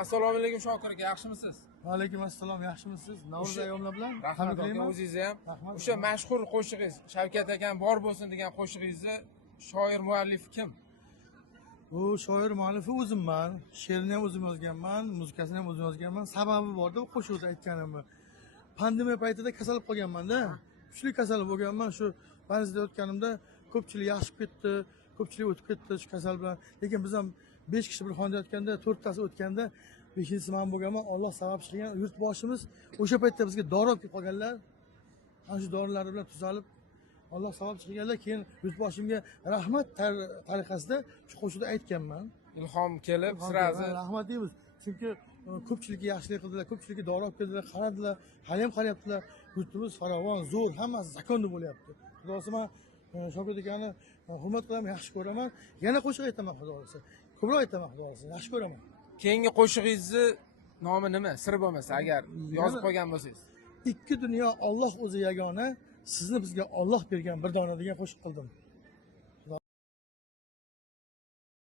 Assalomu alaykum Shokir aka, yaxshimisiz? Va alaykum assalom, yaxshimisiz? Navro'z ayyomlar bilan Rahmat aka, o'zingizni ham. Rahmat. O'sha mashhur qo'shig'ingiz, Shavkat akam bor bo'lsin degan qo'shig'ingizni shoir muallif kim? Bu shoir muallifi o'zimman. She'rini ham o'zim yozganman, muzikasini ham o'zim yozganman. Sababi borda, u qo'shiqda aytganimni. Pandemiya paytida kasalib qolganman-da. Kuchli kasal bo'lganman. Shu banizda o'tganimda ko'pchilik yaxshi ketdi, ko'pchilik o'tib ketdi shu kasal bilan. Lekin biz ham 5 kishi bir xonada yotganda, 4 tasi o'tganda, 5-inchisi men bo'lganman. Alloh sabab qilgan yurtboshimiz o'sha paytda bizga dori olib kelib qolganlar. Ana shu dorilar bilan tuzalib Alloh sabab qilganlar. Keyin yurtboshimga rahmat tariqasida shu qo'shiqda aytganman. Ilhom kelib, sirazi rahmat deymiz. Chunki ko'pchilikka yaxshilik qildilar, ko'pchilikka dori olib keldilar, qaradilar, hali ham qaryaptilar. Yurtimiz farovon, zo'r, hammasi zakonda bo'lyapti. Xudosi men Shavkat akani hurmat qilaman, yaxshi ko'raman. Yana qo'shiq aytaman xudosi. Ko'proq aytaman xudosi, yaxshi ko'raman. keyingi qo'shig'ingizni nomi nima? Sir bo'lmasa agar yozib qo'ygan bo'lsangiz. Ikki dunyo Alloh o'zi yagona, sizni bizga Alloh bergan bir dona degan qo'shiq qildim.